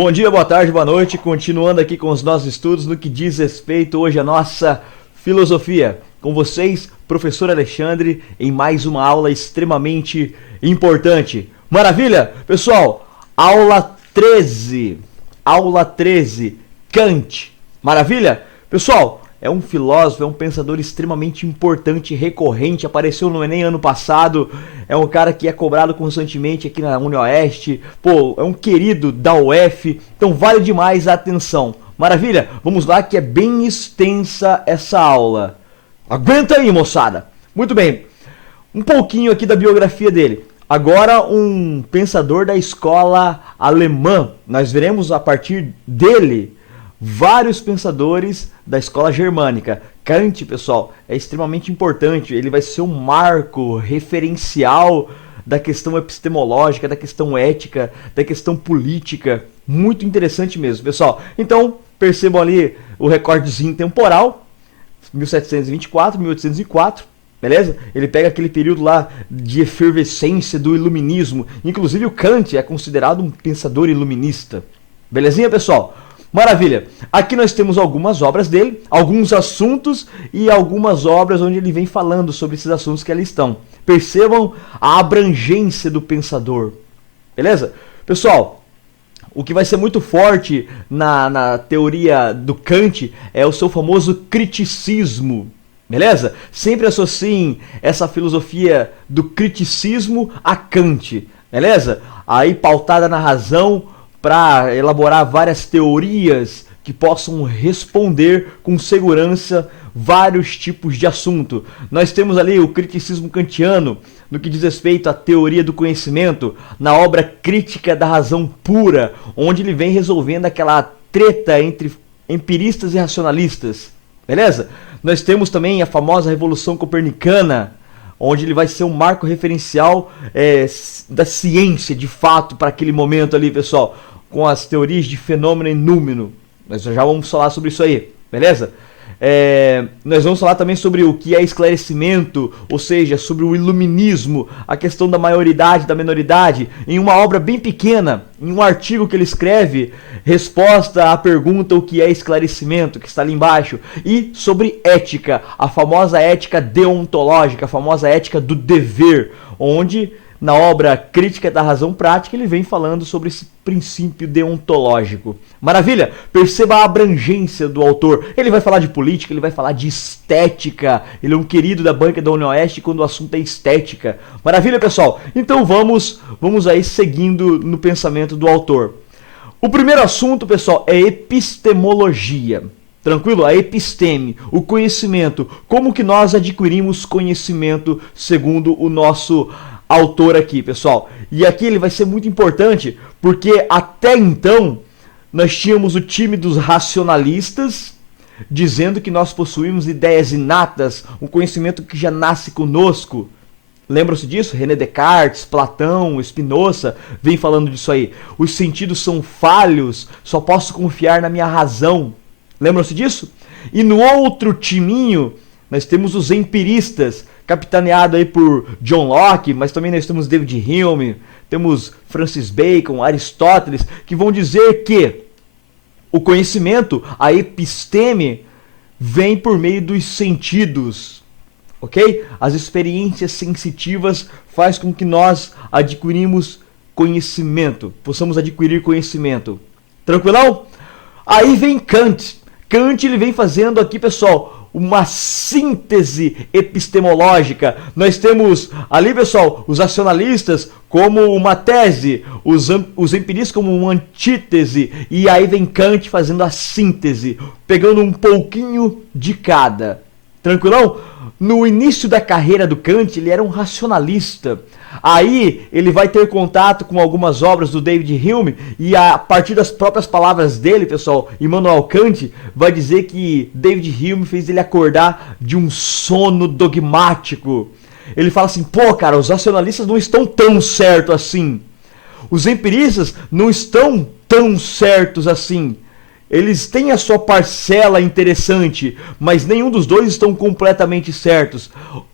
Bom dia, boa tarde, boa noite. Continuando aqui com os nossos estudos no que diz respeito hoje à nossa filosofia. Com vocês, professor Alexandre, em mais uma aula extremamente importante. Maravilha? Pessoal, aula 13. Aula 13, Kant. Maravilha? Pessoal, é um filósofo, é um pensador extremamente importante, recorrente, apareceu no Enem ano passado, é um cara que é cobrado constantemente aqui na UniOeste, pô, é um querido da UF, então vale demais a atenção. Maravilha? Vamos lá que é bem extensa essa aula. Aguenta aí, moçada! Muito bem, um pouquinho aqui da biografia dele. Agora um pensador da escola alemã, nós veremos a partir dele vários pensadores da escola germânica. Kant, pessoal, é extremamente importante. Ele vai ser um marco referencial da questão epistemológica, da questão ética, da questão política. Muito interessante mesmo, pessoal. Então, percebam ali o recordezinho temporal, 1724, 1804. Beleza? Ele pega aquele período lá de efervescência do iluminismo. Inclusive o Kant é considerado um pensador iluminista. Belezinha, pessoal? Maravilha! Aqui nós temos algumas obras dele, alguns assuntos e algumas obras onde ele vem falando sobre esses assuntos que ali estão. Percebam a abrangência do pensador. Beleza? Pessoal, o que vai ser muito forte na teoria do Kant é o seu famoso criticismo. Beleza? Sempre associem essa filosofia do criticismo a Kant. Beleza? Aí pautada na razão, para elaborar várias teorias que possam responder com segurança vários tipos de assunto. Nós temos ali o criticismo kantiano, no que diz respeito à teoria do conhecimento, na obra Crítica da Razão Pura, onde ele vem resolvendo aquela treta entre empiristas e racionalistas. Beleza? Nós temos também a famosa Revolução Copernicana, onde ele vai ser um marco referencial da ciência, de fato, para aquele momento ali, pessoal, com as teorias de fenômeno e númeno. Nós já vamos falar sobre isso aí, beleza? Nós vamos falar também sobre o que é esclarecimento, ou seja, sobre o iluminismo, a questão da maioridade, da minoridade, em uma obra bem pequena, em um artigo que ele escreve, resposta à pergunta o que é esclarecimento, que está ali embaixo, e sobre ética, a famosa ética deontológica, a famosa ética do dever, onde na obra Crítica da Razão Prática ele vem falando sobre esse princípio deontológico. Maravilha? Perceba a abrangência do autor. Ele vai falar de política, ele vai falar de estética. Ele é um querido da banca da UniOeste quando o assunto é estética. Maravilha, pessoal? Então vamos aí seguindo no pensamento do autor. O primeiro assunto, pessoal, é epistemologia. Tranquilo? A episteme, o conhecimento. Como que nós adquirimos conhecimento segundo o nosso autor aqui, pessoal. E aqui ele vai ser muito importante, porque até então nós tínhamos o time dos racionalistas, dizendo que nós possuímos ideias inatas, um conhecimento que já nasce conosco. Lembram-se disso? René Descartes, Platão, Spinoza, vem falando disso aí. Os sentidos são falhos, só posso confiar na minha razão. Lembram-se disso? E no outro timinho, nós temos os empiristas, capitaneado aí por John Locke, mas também nós temos David Hume, temos Francis Bacon, Aristóteles, que vão dizer que o conhecimento, a episteme, vem por meio dos sentidos, ok? As experiências sensitivas faz com que nós adquirimos conhecimento, possamos adquirir conhecimento. Tranquilão? Aí vem Kant. Kant ele vem fazendo aqui, pessoal, uma síntese epistemológica. Nós temos ali, pessoal, os racionalistas como uma tese, os empiristas como uma antítese, e aí vem Kant fazendo a síntese, pegando um pouquinho de cada. Tranquilão? No início da carreira do Kant, ele era um racionalista. Aí ele vai ter contato com algumas obras do David Hume e a partir das próprias palavras dele, pessoal, Immanuel Kant vai dizer que David Hume fez ele acordar de um sono dogmático. Ele fala assim, pô, cara, os racionalistas não estão tão certos assim. Os empiristas não estão tão certos assim. Eles têm a sua parcela interessante, mas nenhum dos dois estão completamente certos.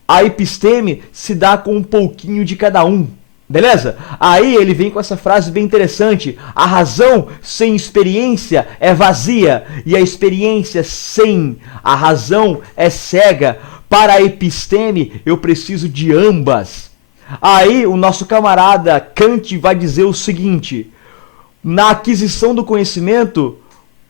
A episteme se dá com um pouquinho de cada um. Beleza? Aí ele vem com essa frase bem interessante: a razão sem experiência é vazia, e a experiência sem a razão é cega. Para a episteme, eu preciso de ambas. Aí o nosso camarada Kant vai dizer o seguinte: na aquisição do conhecimento,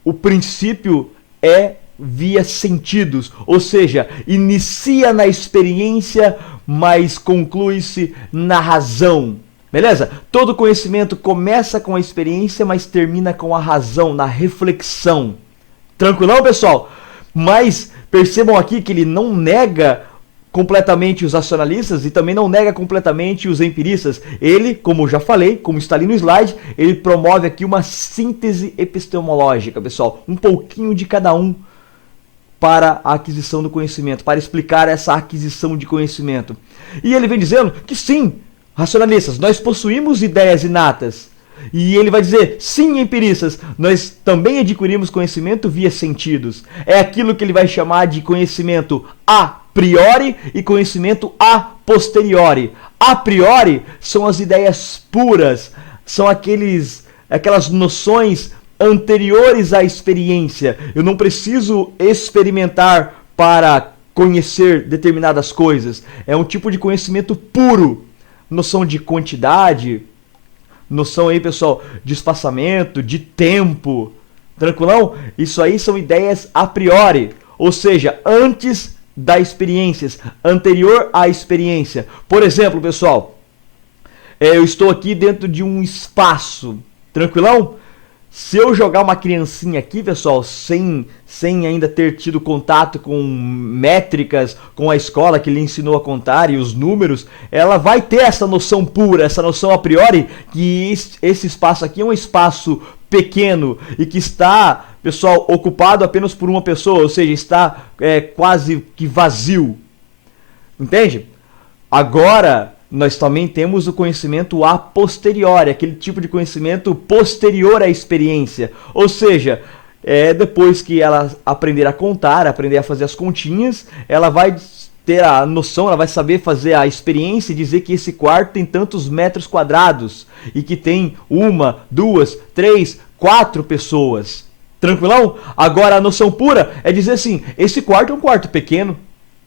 o princípio é via sentidos, ou seja, inicia na experiência, mas conclui-se na razão. Beleza? Todo conhecimento começa com a experiência, mas termina com a razão, na reflexão. Tranquilão, pessoal? Mas percebam aqui que ele não nega completamente os racionalistas e também não nega completamente os empiristas. Ele, como já falei, como está ali no slide, ele promove aqui uma síntese epistemológica, pessoal. Um pouquinho de cada um para a aquisição do conhecimento, para explicar essa aquisição de conhecimento. E ele vem dizendo que sim, racionalistas, nós possuímos ideias inatas. E ele vai dizer, sim, empiristas, nós também adquirimos conhecimento via sentidos. É aquilo que ele vai chamar de conhecimento a priori e conhecimento a posteriori. A priori são as ideias puras, são aquelas noções anteriores à experiência. Eu não preciso experimentar para conhecer determinadas coisas. É um tipo de conhecimento puro. Noção de quantidade, noção aí, pessoal, de espaçamento, de tempo. Tranquilão? Isso aí são ideias a priori, ou seja, antes da experiência, anterior à experiência. Por exemplo, pessoal, eu estou aqui dentro de um espaço. Tranquilão? Se eu jogar uma criancinha aqui, pessoal, sem ainda ter tido contato com métricas, com a escola que lhe ensinou a contar e os números, ela vai ter essa noção pura, essa noção a priori, que esse espaço aqui é um espaço pequeno e que está, pessoal, ocupado apenas por uma pessoa, ou seja, está quase que vazio. Entende? Agora, nós também temos o conhecimento a posteriori, aquele tipo de conhecimento posterior à experiência. Ou seja, depois que ela aprender a contar, aprender a fazer as continhas, ela vai ter a noção, ela vai saber fazer a experiência e dizer que esse quarto tem tantos metros quadrados e que tem 1, 2, 3, 4 pessoas. Tranquilão? Agora a noção pura é dizer assim, esse quarto é um quarto pequeno.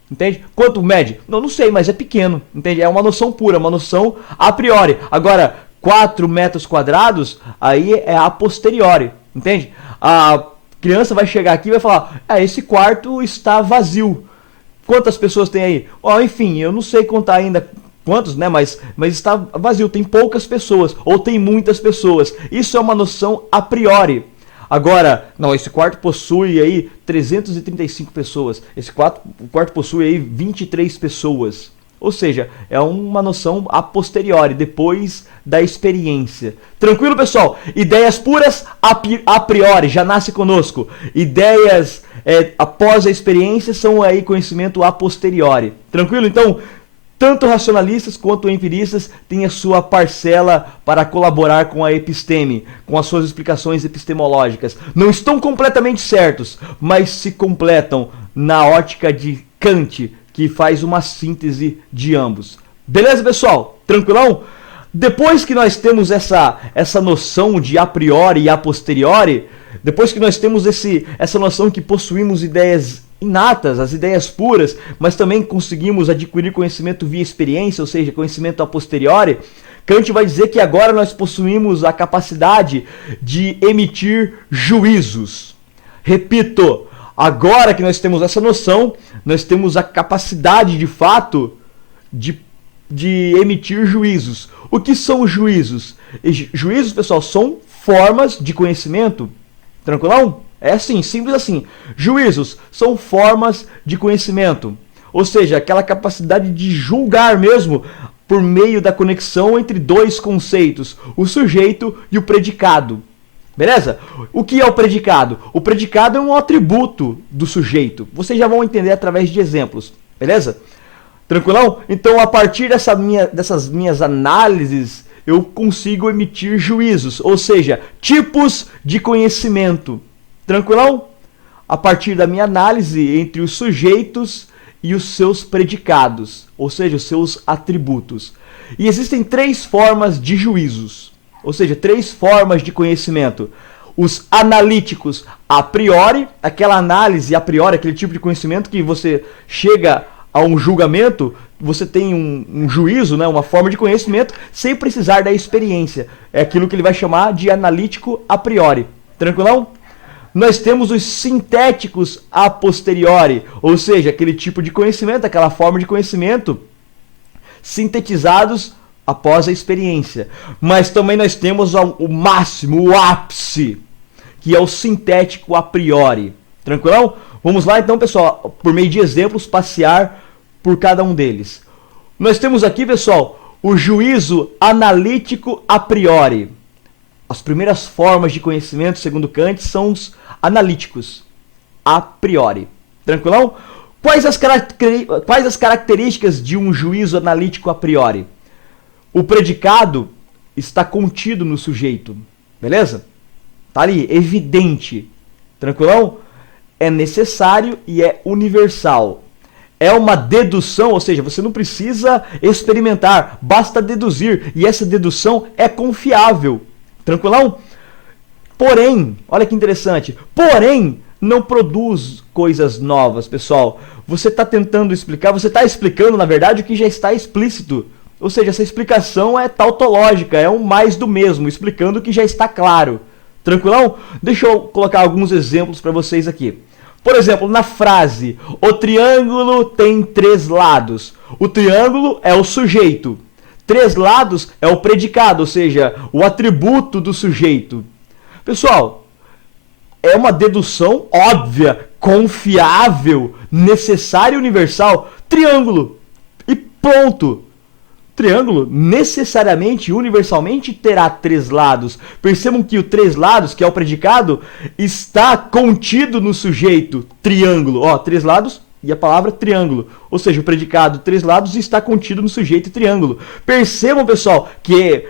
Entende? Quanto mede? Não sei, mas é pequeno. Entende? É uma noção pura, uma noção a priori. Agora, 4 metros quadrados, aí é a posteriori. Entende? A criança vai chegar aqui e vai falar, esse quarto está vazio. Quantas pessoas tem aí? Enfim, eu não sei contar ainda quantos, né? Mas está vazio, tem poucas pessoas, ou tem muitas pessoas. Isso é uma noção a priori. Agora, não, esse quarto possui aí 335 pessoas. Esse quarto possui aí 23 pessoas. Ou seja, é uma noção a posteriori, depois da experiência. Tranquilo, pessoal? Ideias puras a priori, já nasce conosco. Ideias após a experiência são aí conhecimento a posteriori. Tranquilo? Então, tanto racionalistas quanto empiristas têm a sua parcela para colaborar com a episteme, com as suas explicações epistemológicas. Não estão completamente certos, mas se completam na ótica de Kant, que faz uma síntese de ambos. Beleza, pessoal? Tranquilão? Depois que nós temos essa noção de a priori e a posteriori, depois que nós temos essa noção que possuímos ideias inatas, as ideias puras, mas também conseguimos adquirir conhecimento via experiência, ou seja, conhecimento a posteriori, Kant vai dizer que agora nós possuímos a capacidade de emitir juízos. Repito, agora que nós temos essa noção, nós temos a capacidade de fato de emitir juízos. O que são os juízos? Juízos, pessoal, são formas de conhecimento. Tranquilão? É assim, simples assim. Juízos são formas de conhecimento. Ou seja, aquela capacidade de julgar mesmo por meio da conexão entre dois conceitos, o sujeito e o predicado. Beleza? O que é o predicado? O predicado é um atributo do sujeito. Vocês já vão entender através de exemplos. Beleza? Tranquilão? Então, a partir dessas minhas análises, eu consigo emitir juízos, ou seja, tipos de conhecimento. Tranquilão? A partir da minha análise entre os sujeitos e os seus predicados, ou seja, os seus atributos. E existem três formas de juízos, ou seja, três formas de conhecimento. Os analíticos a priori, aquela análise a priori, aquele tipo de conhecimento que você chega a um julgamento, você tem um juízo, né, uma forma de conhecimento, sem precisar da experiência. É aquilo que ele vai chamar de analítico a priori. Tranquilão? Nós temos os sintéticos a posteriori, ou seja, aquele tipo de conhecimento, aquela forma de conhecimento sintetizados após a experiência. Mas também nós temos o máximo, o ápice, que é o sintético a priori. Tranquilão? Vamos lá então, pessoal, por meio de exemplos, passear por cada um deles. Nós temos aqui, pessoal, o juízo analítico a priori. As primeiras formas de conhecimento, segundo Kant, são os analíticos a priori. Tranquilão? Quais as características de um juízo analítico a priori? O predicado está contido no sujeito. Beleza? Tá ali, evidente. Tranquilão? É necessário e é universal. É uma dedução, ou seja, você não precisa experimentar, basta deduzir. E essa dedução é confiável. Tranquilão? Porém, olha que interessante, porém, não produz coisas novas, pessoal. Você está tentando explicar, você está explicando, na verdade, o que já está explícito. Ou seja, essa explicação é tautológica, é um mais do mesmo, explicando o que já está claro. Tranquilão? Deixa eu colocar alguns exemplos para vocês aqui. Por exemplo, na frase, o triângulo tem três lados. O triângulo é o sujeito. Três lados é o predicado, ou seja, o atributo do sujeito. Pessoal, é uma dedução óbvia, confiável, necessária e universal. Triângulo. E pronto. Triângulo necessariamente, universalmente, terá três lados. Percebam que o três lados, que é o predicado, está contido no sujeito triângulo. Ó, três lados e a palavra triângulo. Ou seja, o predicado três lados está contido no sujeito triângulo. Percebam, pessoal, que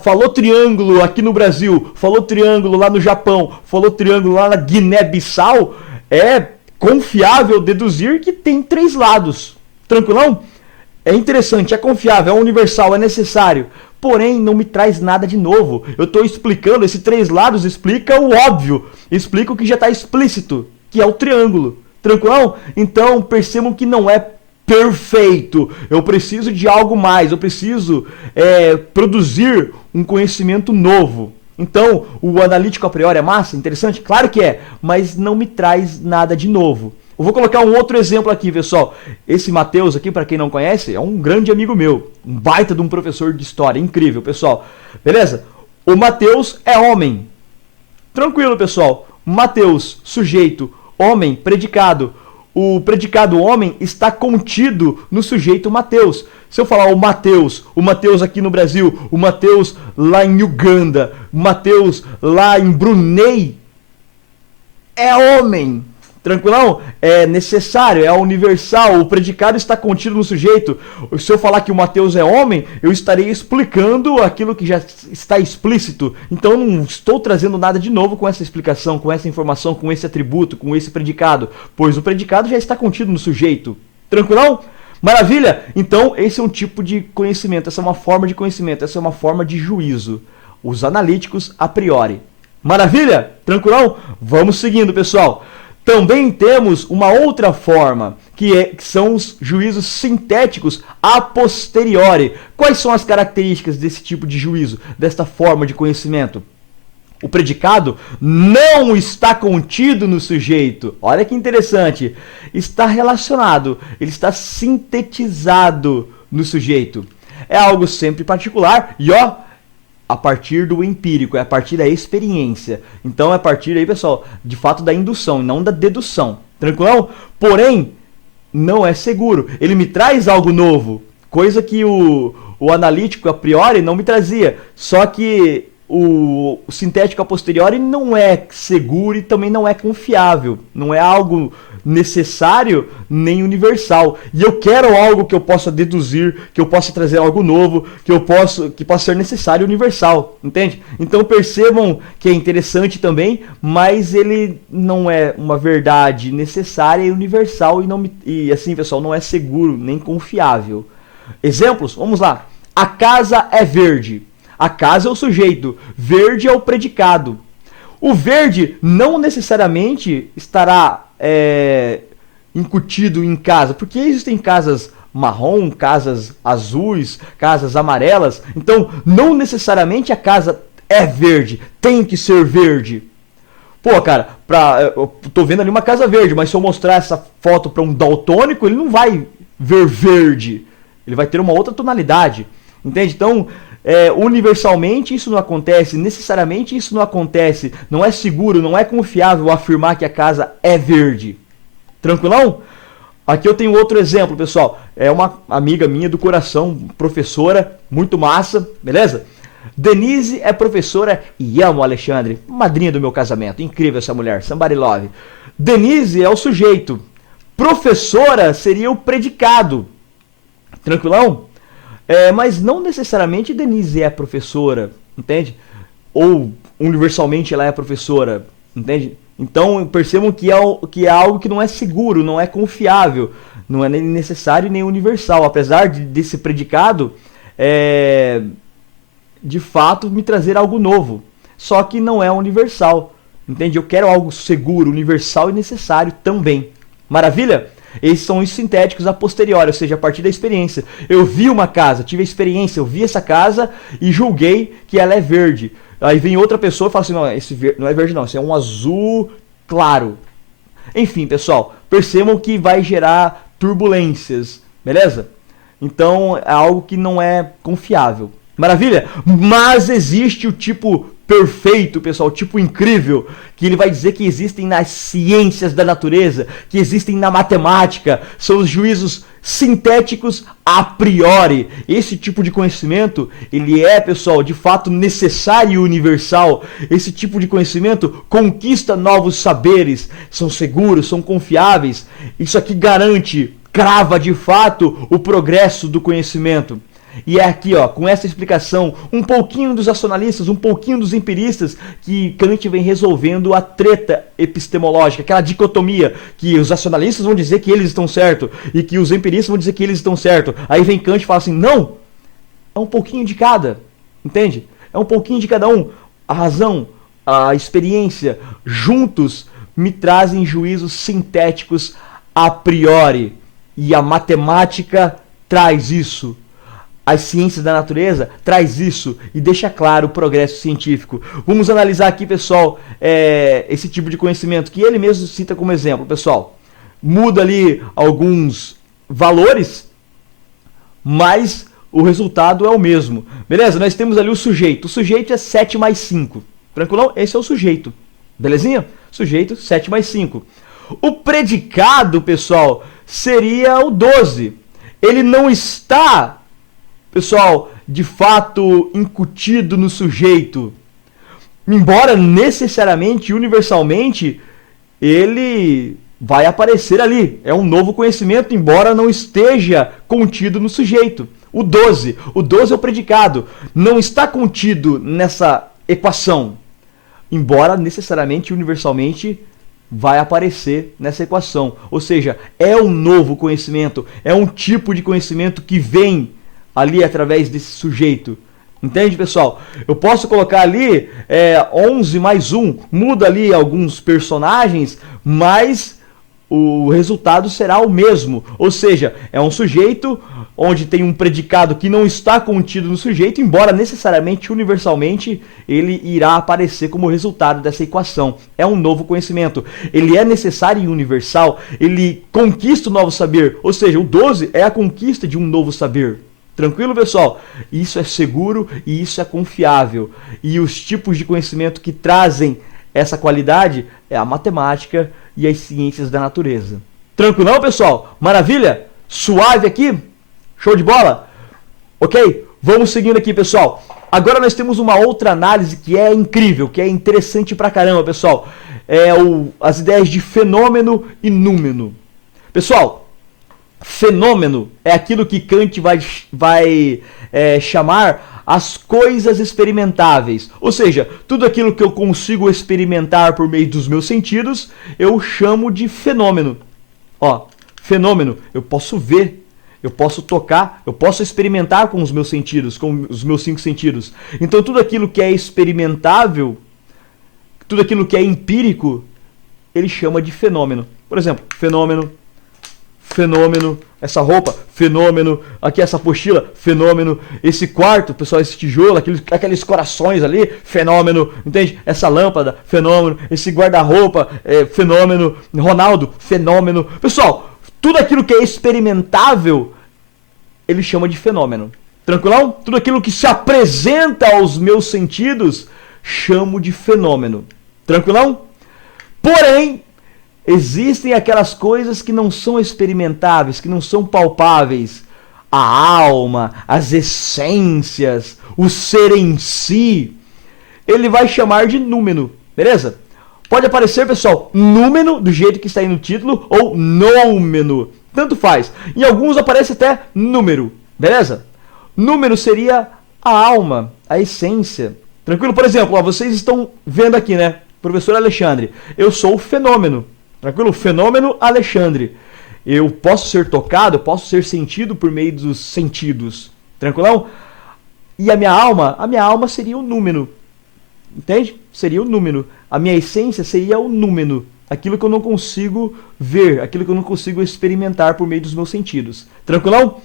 falou triângulo aqui no Brasil, falou triângulo lá no Japão, falou triângulo lá na Guiné-Bissau, é confiável deduzir que tem três lados. Tranquilão? É interessante, é confiável, é universal, é necessário. Porém, não me traz nada de novo. Eu estou explicando, esses três lados explica o óbvio. Explica o que já está explícito, que é o triângulo. Tranquilão? Então, percebam que não é perfeito. Eu preciso de algo mais. Eu preciso produzir um conhecimento novo. Então, o analítico a priori é massa? Interessante? Claro que é, mas não me traz nada de novo. Eu vou colocar um outro exemplo aqui, pessoal. Esse Matheus aqui, para quem não conhece, é um grande amigo meu. Um baita de um professor de história. Incrível, pessoal. Beleza? O Matheus é homem. Tranquilo, pessoal. Matheus, sujeito. Homem, predicado. O predicado homem está contido no sujeito Matheus. Se eu falar o Matheus aqui no Brasil, o Matheus lá em Uganda, o Matheus lá em Brunei, é homem. Tranquilão? É necessário, é universal, o predicado está contido no sujeito. Se eu falar que o Matheus é homem, eu estarei explicando aquilo que já está explícito. Então eu não estou trazendo nada de novo com essa explicação, com essa informação, com esse atributo, com esse predicado, pois o predicado já está contido no sujeito. Tranquilão? Maravilha? Então esse é um tipo de conhecimento, essa é uma forma de conhecimento, essa é uma forma de juízo. Os analíticos a priori. Maravilha? Tranquilão? Vamos seguindo, pessoal. Também temos uma outra forma, que são os juízos sintéticos a posteriori. Quais são as características desse tipo de juízo, desta forma de conhecimento? O predicado não está contido no sujeito. Olha que interessante. Está relacionado, ele está sintetizado no sujeito. É algo sempre particular e a partir do empírico, é a partir da experiência. Então é a partir aí, pessoal, de fato da indução, não da dedução. Tranquilão? Porém, não é seguro. Ele me traz algo novo, coisa que o analítico a priori não me trazia. Só que o sintético a posteriori não é seguro e também não é confiável. Não é algo necessário nem universal. E eu quero algo que eu possa deduzir, que eu possa trazer algo novo, que possa ser necessário e universal, entende? Então percebam que é interessante também, mas ele não é uma verdade necessária e universal e assim, pessoal, não é seguro nem confiável. Exemplos? Vamos lá. A casa é verde. A casa é o sujeito, verde é o predicado. O verde não necessariamente estará incutido em casa, porque existem casas marrom, casas azuis, casas amarelas. Então, não necessariamente a casa é verde, tem que ser verde. Pô, cara, eu tô vendo ali uma casa verde, mas se eu mostrar essa foto para um daltônico, ele não vai ver verde. Ele vai ter uma outra tonalidade. Entende? Então, universalmente isso não acontece, necessariamente isso não acontece, não é seguro, não é confiável afirmar que a casa é verde. Tranquilão? Aqui eu tenho outro exemplo, pessoal. É uma amiga minha do coração, professora, muito massa, beleza? Denise é professora e amo o Alexandre, madrinha do meu casamento. Incrível essa mulher, somebody love. Denise é o sujeito, professora seria o predicado. Tranquilão? Mas não necessariamente Denise é professora, entende? Ou universalmente ela é professora, entende? Então percebam que é algo que não é seguro, não é confiável, não é nem necessário nem universal. Apesar desse predicado, de fato, me trazer algo novo. Só que não é universal, entende? Eu quero algo seguro, universal e necessário também. Maravilha? Esses são os sintéticos a posteriori, ou seja, a partir da experiência. Eu vi uma casa, tive a experiência, eu vi essa casa e julguei que ela é verde. Aí vem outra pessoa e fala assim, não, esse não é verde não, esse é um azul claro. Enfim, pessoal, percebam que vai gerar turbulências, beleza? Então é algo que não é confiável. Maravilha? Mas existe o tipo perfeito, pessoal, tipo incrível, que ele vai dizer que existem nas ciências da natureza, que existem na matemática, são os juízos sintéticos a priori. Esse tipo de conhecimento, ele é, pessoal, de fato necessário e universal. Esse tipo de conhecimento conquista novos saberes, são seguros, são confiáveis. Isso aqui garante, crava de fato o progresso do conhecimento. E é aqui, ó, com essa explicação, um pouquinho dos racionalistas, um pouquinho dos empiristas, que Kant vem resolvendo a treta epistemológica, aquela dicotomia que os racionalistas vão dizer que eles estão certos e que os empiristas vão dizer que eles estão certos. Aí vem Kant e fala assim, não, é um pouquinho de cada, entende? É um pouquinho de cada um. A razão, a experiência, juntos me trazem juízos sintéticos a priori. E a matemática traz isso. As ciências da natureza traz isso e deixa claro o progresso científico. Vamos analisar aqui, pessoal, esse tipo de conhecimento que ele mesmo cita como exemplo, pessoal. Muda ali alguns valores, mas o resultado é o mesmo. Beleza? Nós temos ali o sujeito. O sujeito é 7 mais 5. Tranquilão? Esse é o sujeito. Belezinha? Sujeito, 7 mais 5. O predicado, pessoal, seria o 12. Ele não está, pessoal, de fato incutido no sujeito. Embora necessariamente, universalmente, ele vai aparecer ali. É um novo conhecimento, embora não esteja contido no sujeito. O 12 é o predicado. Não está contido nessa equação. Embora necessariamente, universalmente, vai aparecer nessa equação. Ou seja, é um novo conhecimento. É um tipo de conhecimento que vem ali através desse sujeito. Entende, pessoal? Eu posso colocar ali 11 mais 1, muda ali alguns personagens, mas o resultado será o mesmo. Ou seja, é um sujeito onde tem um predicado que não está contido no sujeito, embora necessariamente, universalmente, ele irá aparecer como resultado dessa equação. É um novo conhecimento. Ele é necessário e universal, ele conquista um novo saber. Ou seja, o 12 é a conquista de um novo saber. Tranquilo, pessoal? Isso é seguro e isso é confiável. E os tipos de conhecimento que trazem essa qualidade é a matemática e as ciências da natureza. Tranquilão, pessoal? Maravilha? Suave aqui? Show de bola? Ok? Vamos seguindo aqui, pessoal. Agora nós temos uma outra análise que é incrível, que é interessante pra caramba, pessoal. As ideias de fenômeno e númeno. Pessoal, fenômeno é aquilo que Kant vai chamar as coisas experimentáveis. Ou seja, tudo aquilo que eu consigo experimentar por meio dos meus sentidos, eu chamo de fenômeno. Ó, fenômeno, eu posso ver, eu posso tocar, eu posso experimentar com os meus sentidos, com os meus 5 sentidos. Então tudo aquilo que é experimentável, tudo aquilo que é empírico, ele chama de fenômeno. Por exemplo, fenômeno, essa roupa, fenômeno, aqui essa apostila, fenômeno, esse quarto, pessoal, esse tijolo, aqueles corações ali, fenômeno, entende? Essa lâmpada, fenômeno, esse guarda-roupa, fenômeno, Ronaldo, fenômeno. Pessoal, tudo aquilo que é experimentável, ele chama de fenômeno. Tranquilão? Tudo aquilo que se apresenta aos meus sentidos, chamo de fenômeno. Tranquilão? Porém, existem aquelas coisas que não são experimentáveis, que não são palpáveis. A alma, as essências, o ser em si, ele vai chamar de númeno, beleza? Pode aparecer, pessoal, númeno, do jeito que está aí no título, ou noumeno, tanto faz. Em alguns aparece até número, beleza? Número seria a alma, a essência. Tranquilo? Por exemplo, ó, vocês estão vendo aqui, né? Professor Alexandre, eu sou o fenômeno. Tranquilo? Fenômeno Alexandre. Eu posso ser tocado, eu posso ser sentido por meio dos sentidos. Tranquilão? E a minha alma seria o número. Entende? Seria o número. A minha essência seria o número. Aquilo que eu não consigo ver, aquilo que eu não consigo experimentar por meio dos meus sentidos. Tranquilão?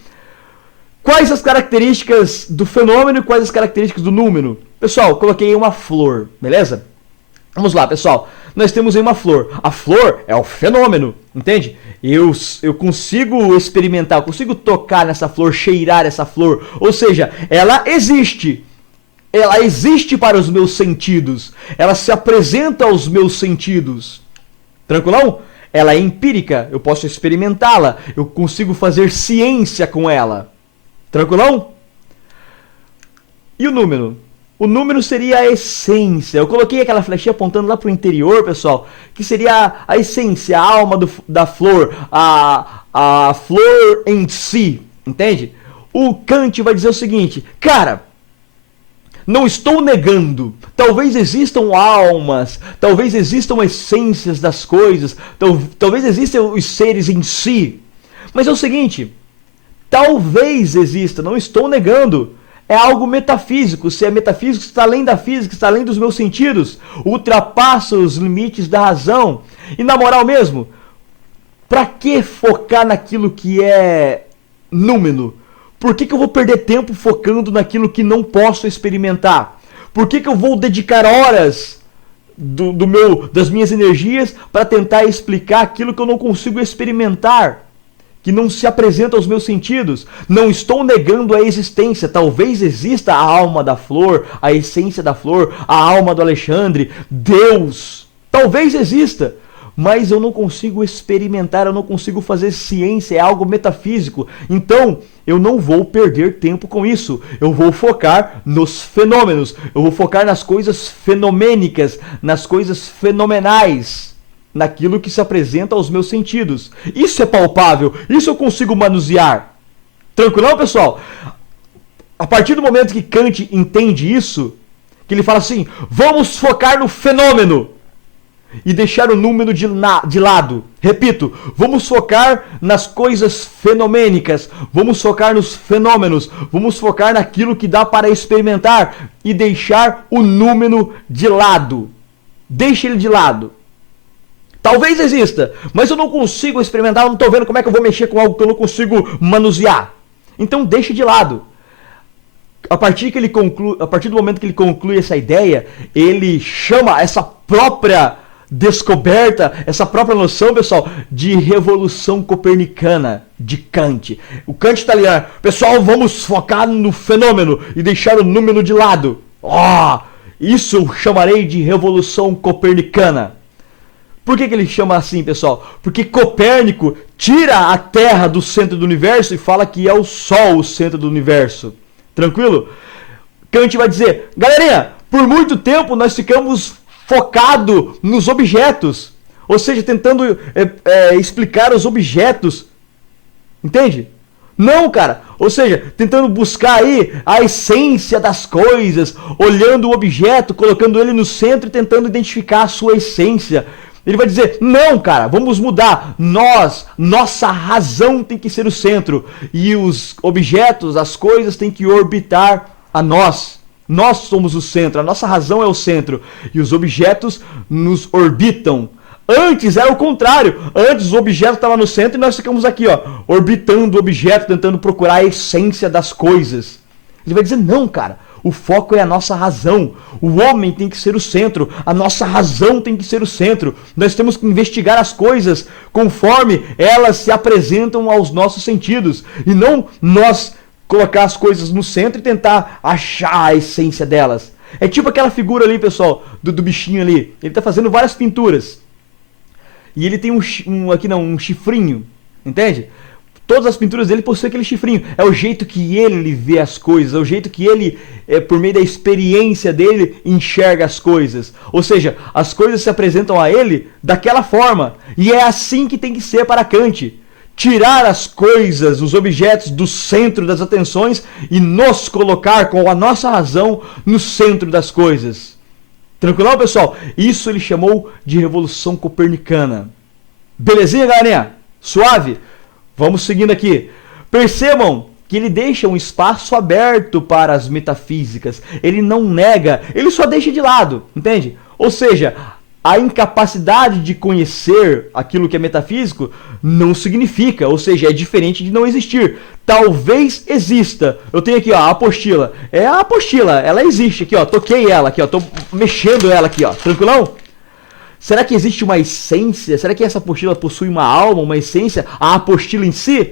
Quais as características do fenômeno e quais as características do número? Pessoal, coloquei uma flor, beleza? Vamos lá, pessoal. Nós temos aí uma flor. A flor é o fenômeno, entende? Eu consigo experimentar, eu consigo tocar nessa flor, cheirar essa flor. Ou seja, ela existe. Ela existe para os meus sentidos. Ela se apresenta aos meus sentidos. Tranquilão? Ela é empírica, eu posso experimentá-la. Eu consigo fazer ciência com ela. Tranquilão? E o número? O número seria a essência. Eu coloquei aquela flechinha apontando lá para o interior, pessoal, que seria a essência, a alma da flor, a flor em si, entende? O Kant vai dizer o seguinte, cara, não estou negando, talvez existam almas, talvez existam essências das coisas, talvez existam os seres em si, mas é o seguinte, talvez exista, não estou negando. É algo metafísico. Se é metafísico, está além da física, está além dos meus sentidos. Ultrapassa os limites da razão. E na moral mesmo, para que focar naquilo que é número? Por que eu vou perder tempo focando naquilo que não posso experimentar? Por que eu vou dedicar horas das minhas energias para tentar explicar aquilo que eu não consigo experimentar? Que não se apresenta aos meus sentidos. Não estou negando a existência. Talvez exista a alma da flor, a essência da flor, a alma do Alexandre, Deus. Talvez exista. Mas eu não consigo experimentar, eu não consigo fazer ciência, é algo metafísico. Então, eu não vou perder tempo com isso. Eu vou focar nos fenômenos. Eu vou focar nas coisas fenomênicas, nas coisas fenomenais. Naquilo que se apresenta aos meus sentidos. Isso é palpável, isso eu consigo manusear. Tranquilão, pessoal? A partir do momento que Kant entende isso, que ele fala assim, vamos focar no fenômeno e deixar o número de lado. Repito, vamos focar nas coisas fenomênicas, vamos focar nos fenômenos, vamos focar naquilo que dá para experimentar e deixar o número de lado. Deixe ele de lado. Talvez exista, mas eu não consigo experimentar, eu não estou vendo como é que eu vou mexer com algo que eu não consigo manusear. Então deixe de lado. A partir do momento que ele conclui essa ideia, ele chama essa própria descoberta, essa própria noção, pessoal, de revolução copernicana de Kant. O Kant está ali, pessoal, vamos focar no fenômeno e deixar o número de lado. Isso eu chamarei de revolução copernicana. Por que ele chama assim, pessoal? Porque Copérnico tira a Terra do centro do universo e fala que é o Sol o centro do universo. Tranquilo? Kant vai dizer, galerinha, por muito tempo nós ficamos focados nos objetos, ou seja, tentando explicar os objetos, entende? Não, cara, ou seja, tentando buscar aí a essência das coisas, olhando o objeto, colocando ele no centro e tentando identificar a sua essência. Ele vai dizer, não, cara, vamos mudar. Nossa razão tem que ser o centro. E os objetos, as coisas têm que orbitar a nós. Nós somos o centro, a nossa razão é o centro. E os objetos nos orbitam. Antes era o contrário. Antes o objeto estava no centro e nós ficamos aqui, ó, orbitando o objeto, tentando procurar a essência das coisas. Ele vai dizer, não, cara. O foco é a nossa razão. O homem tem que ser o centro. A nossa razão tem que ser o centro. Nós temos que investigar as coisas conforme elas se apresentam aos nossos sentidos. E não nós colocar as coisas no centro e tentar achar a essência delas. É tipo aquela figura ali, pessoal, do bichinho ali. Ele está fazendo várias pinturas. E ele tem um chifrinho. Entende? Todas as pinturas dele possuem aquele chifrinho. É o jeito que ele vê as coisas. É o jeito que ele, por meio da experiência dele, enxerga as coisas. Ou seja, as coisas se apresentam a ele daquela forma. E é assim que tem que ser para Kant. Tirar as coisas, os objetos do centro das atenções e nos colocar com a nossa razão no centro das coisas. Tranquilão, pessoal? Isso ele chamou de Revolução Copernicana. Belezinha, galerinha? Suave? Vamos seguindo aqui. Percebam que ele deixa um espaço aberto para as metafísicas. Ele não nega, ele só deixa de lado, entende? Ou seja, a incapacidade de conhecer aquilo que é metafísico não significa, ou seja, é diferente de não existir. Talvez exista. Eu tenho aqui, ó, a apostila. É a apostila, ela existe aqui, ó. Toquei ela aqui, ó. Tô mexendo ela aqui, ó. Tranquilão? Será que existe uma essência? Será que essa apostila possui uma alma, uma essência? A apostila em si?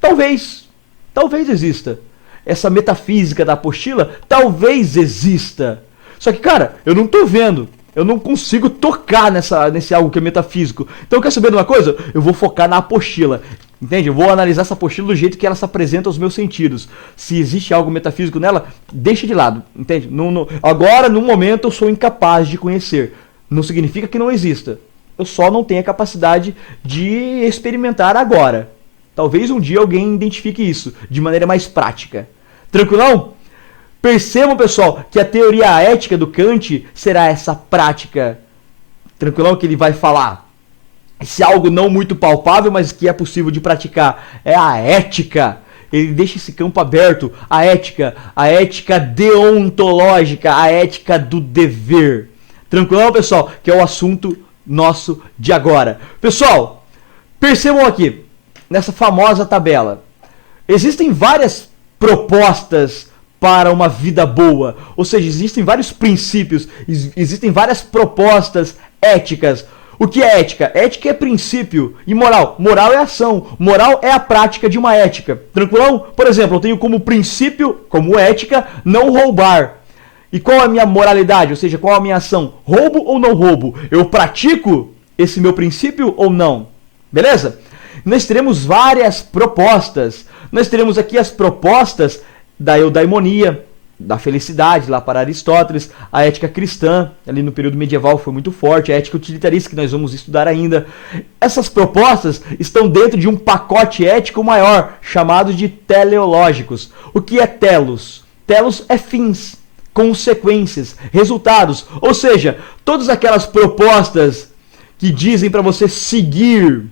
Talvez. Talvez exista. Essa metafísica da apostila talvez exista. Só que, cara, eu não tô vendo. Eu não consigo tocar nesse algo que é metafísico. Então, quer saber de uma coisa? Eu vou focar na apostila. Entende? Eu vou analisar essa apostila do jeito que ela se apresenta aos meus sentidos. Se existe algo metafísico nela, deixa de lado. Entende? Agora, no momento, eu sou incapaz de conhecer. Não significa que não exista. Eu só não tenho a capacidade de experimentar agora. Talvez um dia alguém identifique isso de maneira mais prática. Tranquilão? Percebam, pessoal, que a teoria ética do Kant será essa prática. Tranquilão que ele vai falar? Esse algo não muito palpável, mas que é possível de praticar. É a ética. Ele deixa esse campo aberto. A ética deontológica, a ética do dever. Tranquilão, pessoal? Que é o assunto nosso de agora. Pessoal, percebam aqui, nessa famosa tabela, existem várias propostas para uma vida boa. Ou seja, existem vários princípios, existem várias propostas éticas. O que é ética? Ética é princípio. E moral? Moral é ação. Moral é a prática de uma ética. Tranquilão? Por exemplo, eu tenho como princípio, como ética, não roubar. E qual é a minha moralidade? Ou seja, qual é a minha ação? Roubo ou não roubo? Eu pratico esse meu princípio ou não? Beleza? Nós teremos várias propostas. Nós teremos aqui as propostas da eudaimonia, da felicidade, lá para Aristóteles, a ética cristã, ali no período medieval foi muito forte, a ética utilitarista, que nós vamos estudar ainda. Essas propostas estão dentro de um pacote ético maior, chamado de teleológicos. O que é telos? Telos é fins, consequências, resultados, ou seja, todas aquelas propostas que dizem para você seguir,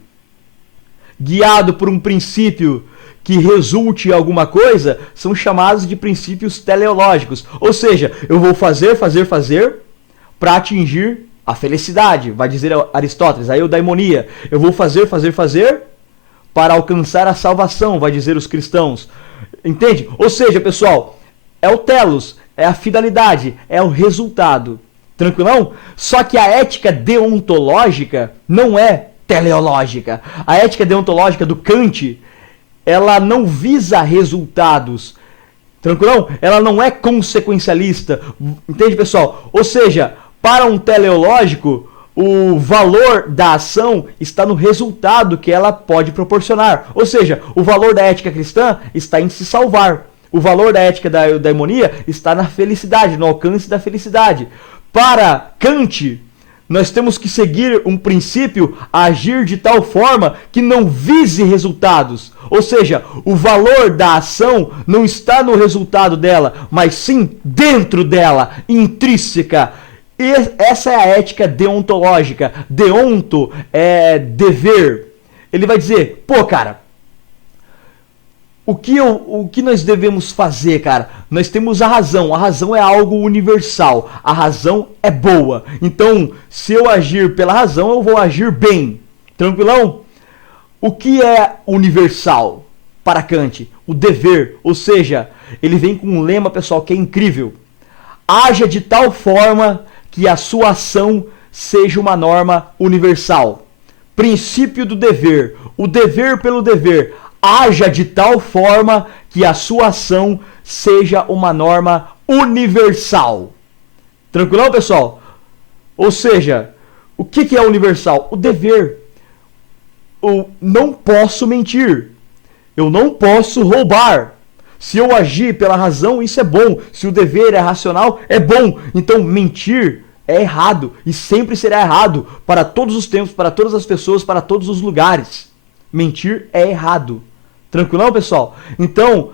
guiado por um princípio que resulte em alguma coisa, são chamados de princípios teleológicos. Ou seja, eu vou fazer para atingir a felicidade, vai dizer Aristóteles, a eudaimonia. Eu vou fazer para alcançar a salvação, vai dizer os cristãos. Entende? Ou seja, pessoal, é o telos, é a finalidade, é o resultado. Tranquilão? Só que a ética deontológica não é teleológica. A ética deontológica do Kant, ela não visa resultados. Tranquilão? Ela não é consequencialista. Entende, pessoal? Ou seja, para um teleológico, o valor da ação está no resultado que ela pode proporcionar. Ou seja, o valor da ética cristã está em se salvar. O valor da ética da eudaimonia está na felicidade, no alcance da felicidade. Para Kant, nós temos que seguir um princípio, agir de tal forma que não vise resultados. Ou seja, o valor da ação não está no resultado dela, mas sim dentro dela, intrínseca. E essa é a ética deontológica. Deonto é dever. Ele vai dizer, pô, cara, o que nós devemos fazer, cara? Nós temos a razão. A razão é algo universal. A razão é boa. Então, se eu agir pela razão, eu vou agir bem. Tranquilão? O que é universal para Kant? O dever. Ou seja, ele vem com um lema, pessoal, que é incrível. Haja de tal forma que a sua ação seja uma norma universal. Princípio do dever. O dever pelo dever. Haja de tal forma que a sua ação seja uma norma universal. Tranquilão, pessoal? Ou seja, o que é universal? O dever. Eu não posso mentir. Eu não posso roubar. Se eu agir pela razão, isso é bom. Se o dever é racional, é bom. Então, mentir é errado. E sempre será errado. Para todos os tempos, para todas as pessoas, para todos os lugares. Mentir é errado. Tranquilão, pessoal? Então,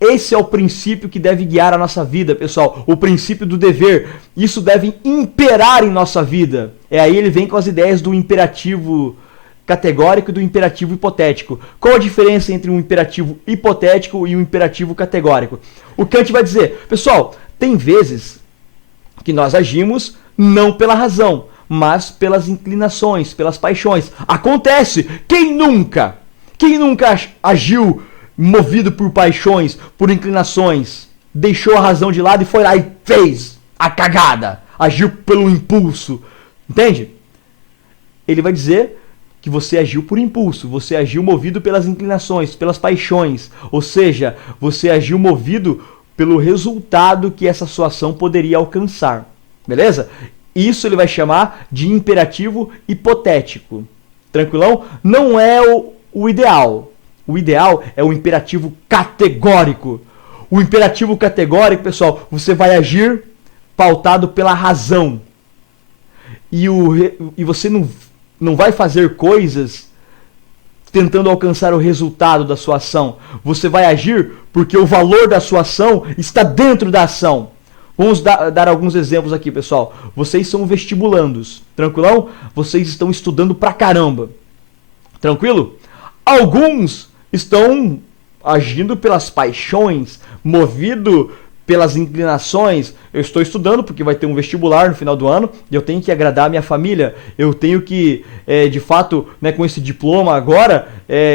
esse é o princípio que deve guiar a nossa vida, pessoal. O princípio do dever. Isso deve imperar em nossa vida. Aí ele vem com as ideias do imperativo categórico e do imperativo hipotético. Qual a diferença entre um imperativo hipotético e um imperativo categórico? O Kant vai dizer, pessoal, tem vezes que nós agimos não pela razão, mas pelas inclinações, pelas paixões. Acontece! Quem nunca? Quem nunca agiu movido por paixões, por inclinações, deixou a razão de lado e foi lá e fez a cagada, agiu pelo impulso, entende? Ele vai dizer que você agiu por impulso, você agiu movido pelas inclinações, pelas paixões, ou seja, você agiu movido pelo resultado que essa sua ação poderia alcançar, beleza? Isso ele vai chamar de imperativo hipotético, tranquilão? Não é o ideal. O ideal é o imperativo categórico. O imperativo categórico, pessoal, você vai agir pautado pela razão. E você não vai fazer coisas tentando alcançar o resultado da sua ação. Você vai agir porque o valor da sua ação está dentro da ação. Vamos dar alguns exemplos aqui, pessoal. Vocês são vestibulandos, tranquilão? Vocês estão estudando pra caramba. Tranquilo? Alguns estão agindo pelas paixões, movido pelas inclinações. Eu estou estudando porque vai ter um vestibular no final do ano e eu tenho que agradar a minha família. Eu tenho que, de fato, né, com esse diploma agora,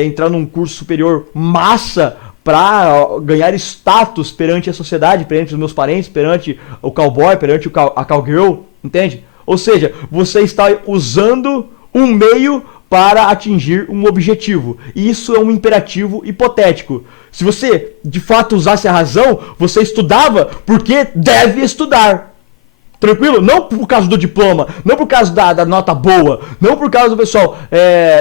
entrar num curso superior massa para ganhar status perante a sociedade, perante os meus parentes, perante o cowboy, perante a cowgirl, entende? Ou seja, você está usando um meio para atingir um objetivo. E isso é um imperativo hipotético. Se você, de fato, usasse a razão, você estudava porque deve estudar. Tranquilo? Não por causa do diploma, não por causa da nota boa, não por causa do pessoal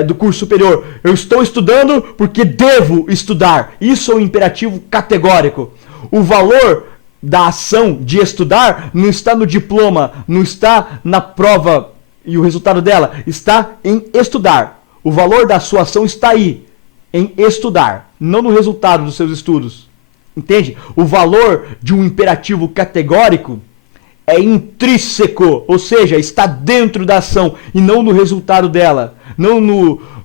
do curso superior. Eu estou estudando porque devo estudar. Isso é um imperativo categórico. O valor da ação de estudar não está no diploma, não está na prova e o resultado dela está em estudar. O valor da sua ação está aí, em estudar, não no resultado dos seus estudos. Entende? O valor de um imperativo categórico é intrínseco, ou seja, está dentro da ação e não no resultado dela, não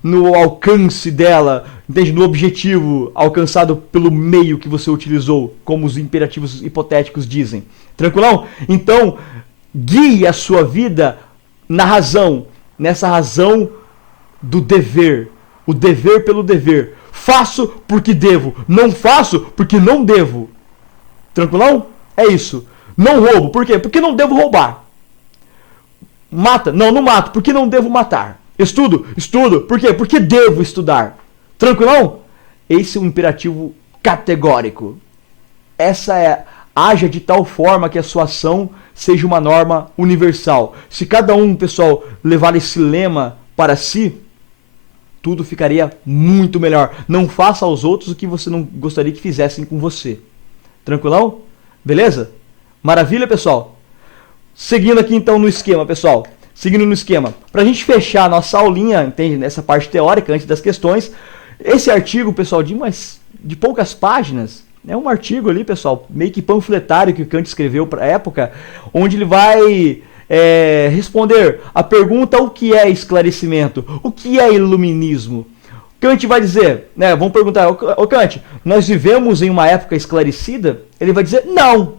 no alcance dela, entende? No objetivo alcançado pelo meio que você utilizou, como os imperativos hipotéticos dizem. Tranquilão? Então, guie a sua vida na razão, nessa razão do dever, o dever pelo dever. Faço porque devo, não faço porque não devo. Tranquilão? É isso. Não roubo, por quê? Porque não devo roubar. Mata? Não mato, porque não devo matar. Estudo? Estudo, por quê? Porque devo estudar. Tranquilão? Esse é um imperativo categórico. Essa é, haja de tal forma que a sua ação seja uma norma universal. Se cada um, pessoal, levar esse lema para si, tudo ficaria muito melhor. Não faça aos outros o que você não gostaria que fizessem com você. Tranquilão? Beleza? Maravilha, pessoal? Seguindo aqui então no esquema, pessoal. Seguindo no esquema. Pra gente fechar a nossa aulinha, entende? Nessa parte teórica, antes das questões. Esse artigo, pessoal, de poucas páginas, é um artigo ali, pessoal, meio que panfletário que o Kant escreveu para a época, onde ele vai responder a pergunta: o que é esclarecimento? O que é iluminismo? Kant vai dizer, né, vamos perguntar: ô Kant, nós vivemos em uma época esclarecida? Ele vai dizer: não,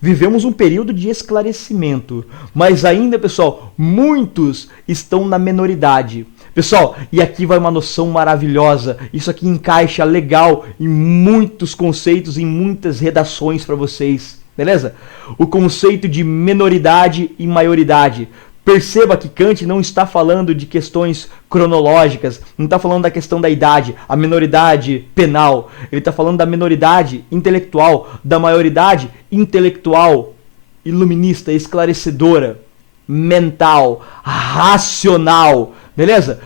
vivemos um período de esclarecimento, mas ainda, pessoal, muitos estão na menoridade. Pessoal, e aqui vai uma noção maravilhosa. Isso aqui encaixa legal em muitos conceitos, em muitas redações para vocês. Beleza? O conceito de menoridade e maioridade. Perceba que Kant não está falando de questões cronológicas, não está falando da questão da idade, a menoridade penal. Ele está falando da menoridade intelectual, da maioridade intelectual, iluminista, esclarecedora, mental, racional. Beleza?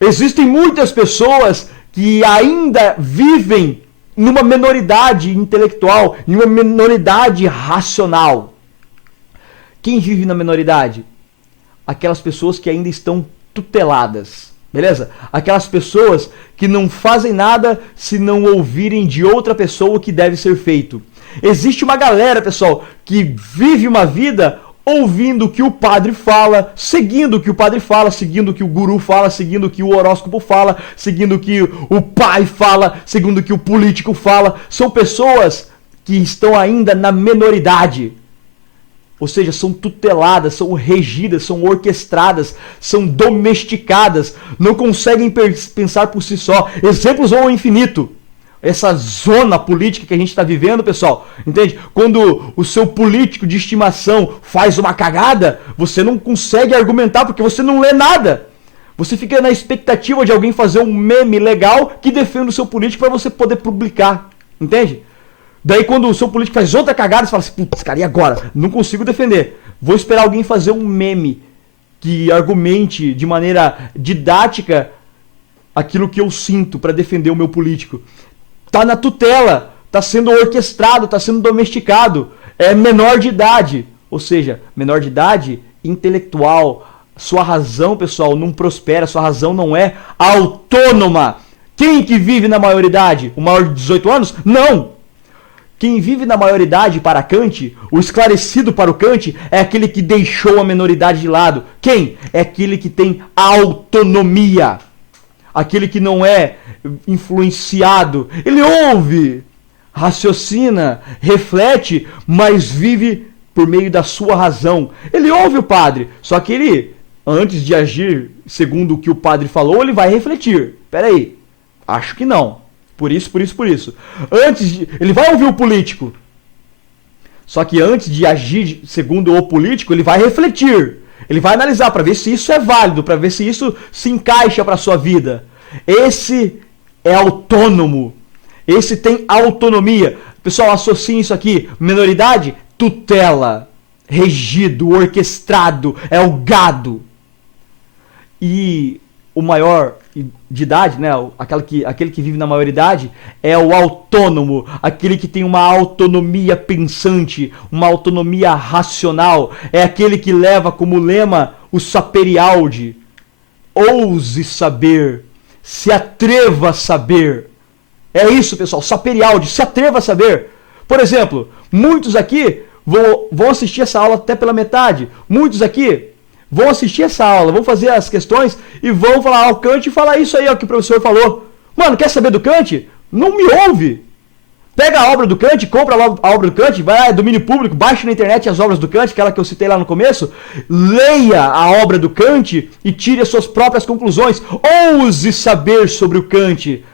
Existem muitas pessoas que ainda vivem numa menoridade intelectual, em uma menoridade racional. Quem vive na menoridade? Aquelas pessoas que ainda estão tuteladas. Beleza? Aquelas pessoas que não fazem nada se não ouvirem de outra pessoa o que deve ser feito. Existe uma galera, pessoal, que vive uma vida ouvindo o que o padre fala, seguindo o que o padre fala, seguindo o que o guru fala, seguindo o que o horóscopo fala, seguindo o que o pai fala, seguindo o que o político fala. São pessoas que estão ainda na menoridade. Ou seja, são tuteladas, são regidas, são orquestradas, são domesticadas, não conseguem pensar por si só. Exemplos vão ao infinito. Essa zona política que a gente está vivendo, pessoal, entende? Quando o seu político de estimação faz uma cagada, você não consegue argumentar porque você não lê nada. Você fica na expectativa de alguém fazer um meme legal que defenda o seu político para você poder publicar, entende? Daí quando o seu político faz outra cagada, você fala assim: putz, cara, e agora? Não consigo defender. Vou esperar alguém fazer um meme que argumente de maneira didática aquilo que eu sinto para defender o meu político. Tá na tutela, tá sendo orquestrado, tá sendo domesticado, é menor de idade, ou seja, menor de idade intelectual. Sua razão, pessoal, não prospera, sua razão não é autônoma. Quem que vive na maioridade? O maior de 18 anos? Não! Quem vive na maioridade para Kant, o esclarecido para o Kant, é aquele que deixou a menoridade de lado. Quem? É aquele que tem autonomia. Aquele que não é influenciado. Ele ouve, raciocina, reflete, mas vive por meio da sua razão. Ele ouve o padre, só que ele, antes de agir segundo o que o padre falou, ele vai refletir. Peraí, acho que não. Por isso. Ele vai ouvir o político. Só que antes de agir segundo o político, ele vai refletir. Ele vai analisar para ver se isso é válido, para ver se isso se encaixa para a sua vida. Esse é autônomo. Esse tem autonomia. Pessoal, associem isso aqui. Menoridade, tutela, regido, orquestrado, é o gado. E o maior de idade, né, aquele que vive na maioridade, é o autônomo, aquele que tem uma autonomia pensante, uma autonomia racional, é aquele que leva como lema o saperialdi: ouse saber, se atreva a saber. É isso, pessoal, saperialdi, se atreva a saber. Por exemplo, muitos aqui vão assistir essa aula até pela metade, muitos aqui vão assistir essa aula, vão fazer as questões e vão falar: o Kant fala isso aí, ó, que o professor falou. Mano, quer saber do Kant? Não me ouve. Pega a obra do Kant, compra a obra do Kant, vai lá, é domínio público, baixa na internet as obras do Kant, aquela que eu citei lá no começo, leia a obra do Kant e tire as suas próprias conclusões. Ouse saber sobre o Kant.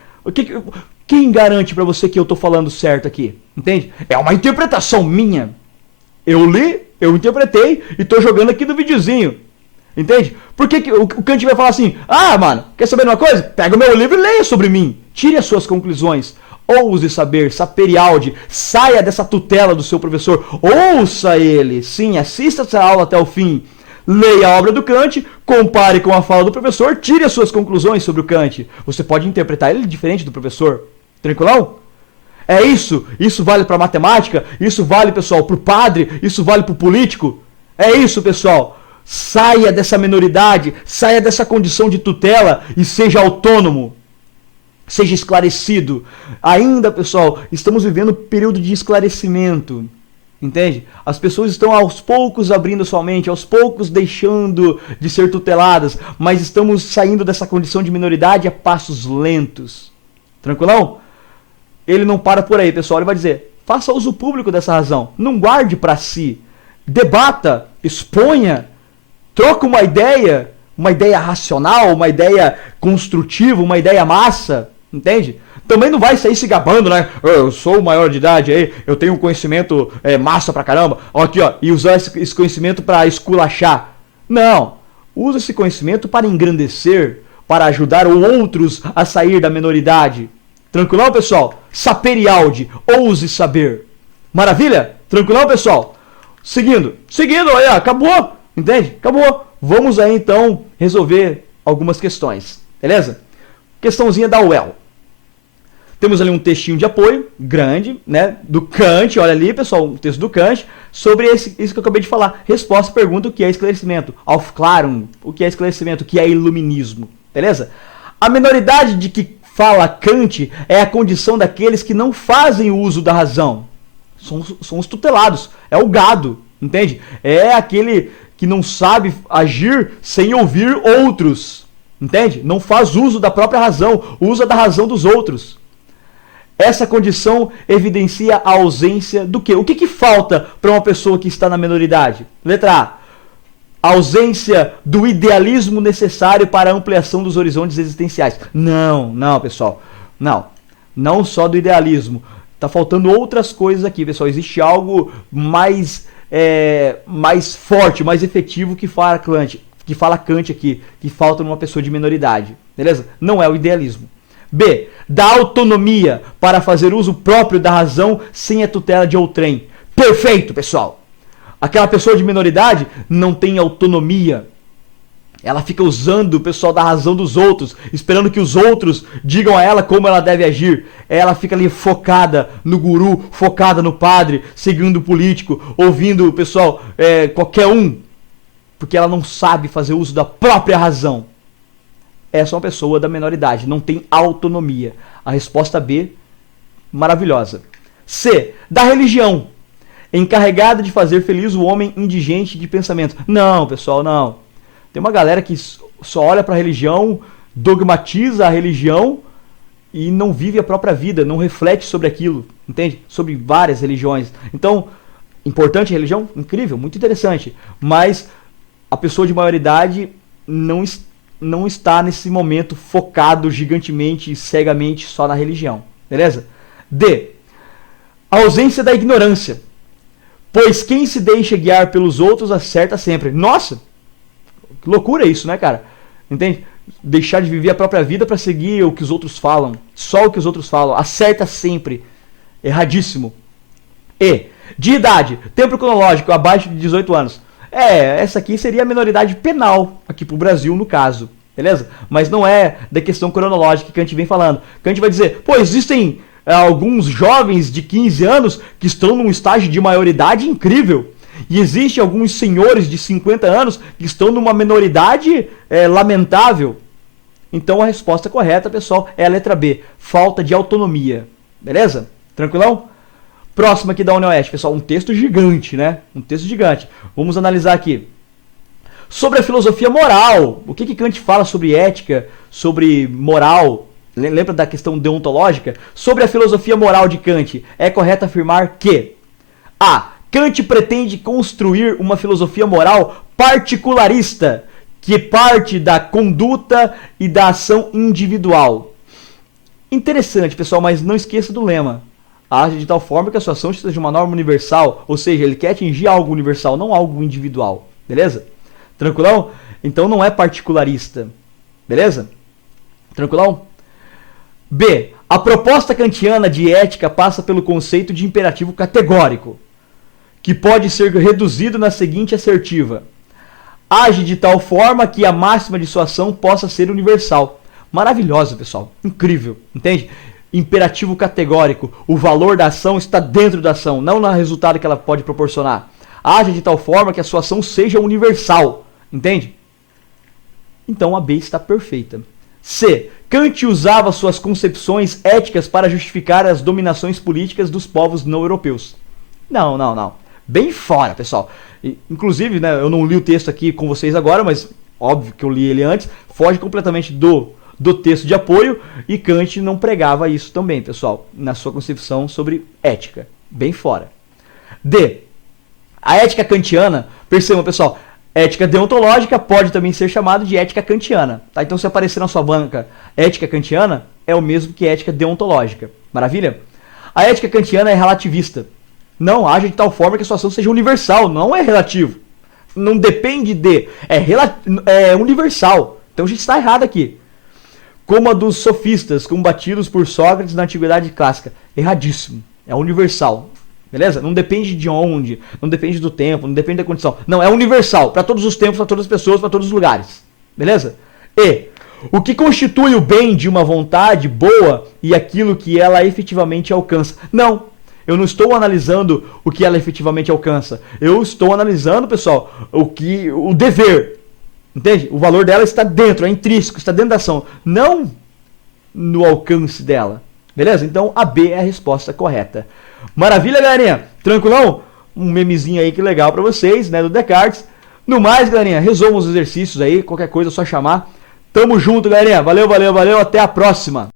Quem garante pra você que eu tô falando certo aqui? Entende? É uma interpretação minha. Eu li, eu interpretei e tô jogando aqui do videozinho. Entende? Por que o Kant vai falar assim: ah, mano, quer saber de uma coisa? Pega o meu livro e leia sobre mim. Tire as suas conclusões. Ouse saber, saperialdi. Saia dessa tutela do seu professor. Ouça ele. Sim, assista essa aula até o fim. Leia a obra do Kant, compare com a fala do professor, tire as suas conclusões sobre o Kant. Você pode interpretar ele diferente do professor. Tranquilão? É isso? Isso vale para matemática? Isso vale, pessoal, para o padre? Isso vale para o político? É isso, pessoal. Saia dessa minoridade, saia dessa condição de tutela e seja autônomo. Seja esclarecido. Ainda, pessoal, estamos vivendo um período de esclarecimento. Entende? As pessoas estão aos poucos abrindo sua mente, aos poucos deixando de ser tuteladas, mas estamos saindo dessa condição de minoridade a passos lentos. Tranquilão? Ele não para por aí, pessoal. Ele vai dizer, faça uso público dessa razão. Não guarde para si. Debata, exponha, troca uma ideia racional, uma ideia construtiva, uma ideia massa. Entende? Também não vai sair se gabando, né? Eu sou o maior de idade aí, eu tenho um conhecimento massa pra caramba. Aqui, ó, e usar esse conhecimento pra esculachar. Não. Usa esse conhecimento para engrandecer, para ajudar outros a sair da minoridade. Tranquilão, pessoal? Saperialdi, ouse saber. Maravilha? Tranquilão, pessoal? Seguindo, aí, ó, acabou. Entende? Acabou. Vamos aí, então, resolver algumas questões. Beleza? Questãozinha da UEL. Temos ali um textinho de apoio, grande, né, do Kant, olha ali, pessoal, um texto do Kant, sobre isso que eu acabei de falar. Resposta, pergunta, o que é esclarecimento? Aufklärung, o que é esclarecimento? O que é iluminismo? Beleza? A minoridade de que fala Kant é a condição daqueles que não fazem uso da razão. São os tutelados, é o gado, entende? É aquele que não sabe agir sem ouvir outros, entende? Não faz uso da própria razão, usa da razão dos outros. Essa condição evidencia a ausência do quê? O que falta para uma pessoa que está na minoridade? Letra A. Ausência do idealismo necessário para a ampliação dos horizontes existenciais. Não, pessoal. Não só do idealismo. Está faltando outras coisas aqui, pessoal. Existe algo mais forte, mais efetivo que fala Kant aqui, que falta numa pessoa de minoridade. Beleza? Não é o idealismo. B. Da autonomia para fazer uso próprio da razão sem a tutela de outrem. Perfeito, pessoal! Aquela pessoa de minoridade não tem autonomia. Ela fica usando o pessoal da razão dos outros, esperando que os outros digam a ela como ela deve agir. Ela fica ali focada no guru, focada no padre, seguindo o político, ouvindo o pessoal, qualquer um, porque ela não sabe fazer uso da própria razão. Essa é uma pessoa da menoridade, não tem autonomia. A resposta B, maravilhosa. C. Da religião. Encarregada de fazer feliz o homem indigente de pensamento. Não, pessoal, não. Tem uma galera que só olha para a religião, dogmatiza a religião e não vive a própria vida, não reflete sobre aquilo, entende? Sobre várias religiões. Então, importante a religião? Incrível, muito interessante. Mas a pessoa de maioridade não está nesse momento focado gigantemente e cegamente só na religião. Beleza? D. A ausência da ignorância. Pois quem se deixa guiar pelos outros acerta sempre. Nossa! Que loucura isso, né, cara? Entende? Deixar de viver a própria vida para seguir o que os outros falam. Só o que os outros falam. Acerta sempre. Erradíssimo. E. De idade. Tempo cronológico abaixo de 18 anos. Essa aqui seria a minoridade penal, aqui pro Brasil, no caso, beleza? Mas não é da questão cronológica que Kant vem falando. Kant vai dizer, pô, existem alguns jovens de 15 anos que estão num estágio de maioridade incrível. E existem alguns senhores de 50 anos que estão numa minoridade lamentável. Então a resposta correta, pessoal, é a letra B. Falta de autonomia. Beleza? Tranquilão? Próximo aqui da UniOeste, pessoal, um texto gigante, né? Um texto gigante. Vamos analisar aqui. Sobre a filosofia moral. O que Kant fala sobre ética, sobre moral? Lembra da questão deontológica? Sobre a filosofia moral de Kant, é correto afirmar que A. Kant pretende construir uma filosofia moral particularista, que parte da conduta e da ação individual. Interessante, pessoal, mas não esqueça do lema. Age de tal forma que a sua ação seja uma norma universal, ou seja, ele quer atingir algo universal, não algo individual, beleza? Tranquilão? Então não é particularista, beleza? Tranquilão? B. A proposta kantiana de ética passa pelo conceito de imperativo categórico, que pode ser reduzido na seguinte assertiva: age de tal forma que a máxima de sua ação possa ser universal. Maravilhosa, pessoal, incrível, entende? imperativo categórico. O valor da ação está dentro da ação, não no resultado que ela pode proporcionar. Haja de tal forma que a sua ação seja universal. Entende? Então a B está perfeita. C. Kant usava suas concepções éticas para justificar as dominações políticas dos povos não europeus. Não, não, não. Bem fora, pessoal. Inclusive, né, eu não li o texto aqui com vocês agora, mas óbvio que eu li ele antes. Foge completamente do texto de apoio, e Kant não pregava isso também, pessoal, na sua concepção sobre ética. Bem fora. D. A ética kantiana, percebam, pessoal, ética deontológica pode também ser chamada de ética kantiana. Tá? Então, se aparecer na sua banca ética kantiana, é o mesmo que ética deontológica. Maravilha? A ética kantiana é relativista. Não haja de tal forma que a sua ação seja universal, não é relativo. Não depende de, é universal. Então a gente está errado aqui. Como a dos sofistas combatidos por Sócrates na Antiguidade Clássica. Erradíssimo. É universal. Beleza? Não depende de onde, não depende do tempo, não depende da condição. Não, é universal. Para todos os tempos, para todas as pessoas, para todos os lugares. Beleza? E o que constitui o bem de uma vontade boa e aquilo que ela efetivamente alcança? Não. Eu não estou analisando o que ela efetivamente alcança. Eu estou analisando, pessoal, o dever. Entende? O valor dela está dentro, é intrínseco, está dentro da ação, não no alcance dela. Beleza? Então a B é a resposta correta. Maravilha, galerinha? Tranquilão? Um memezinho aí que legal para vocês, né, do Descartes. No mais, galerinha, resolvam os exercícios aí, qualquer coisa é só chamar. Tamo junto, galerinha. Valeu, valeu, valeu, até a próxima.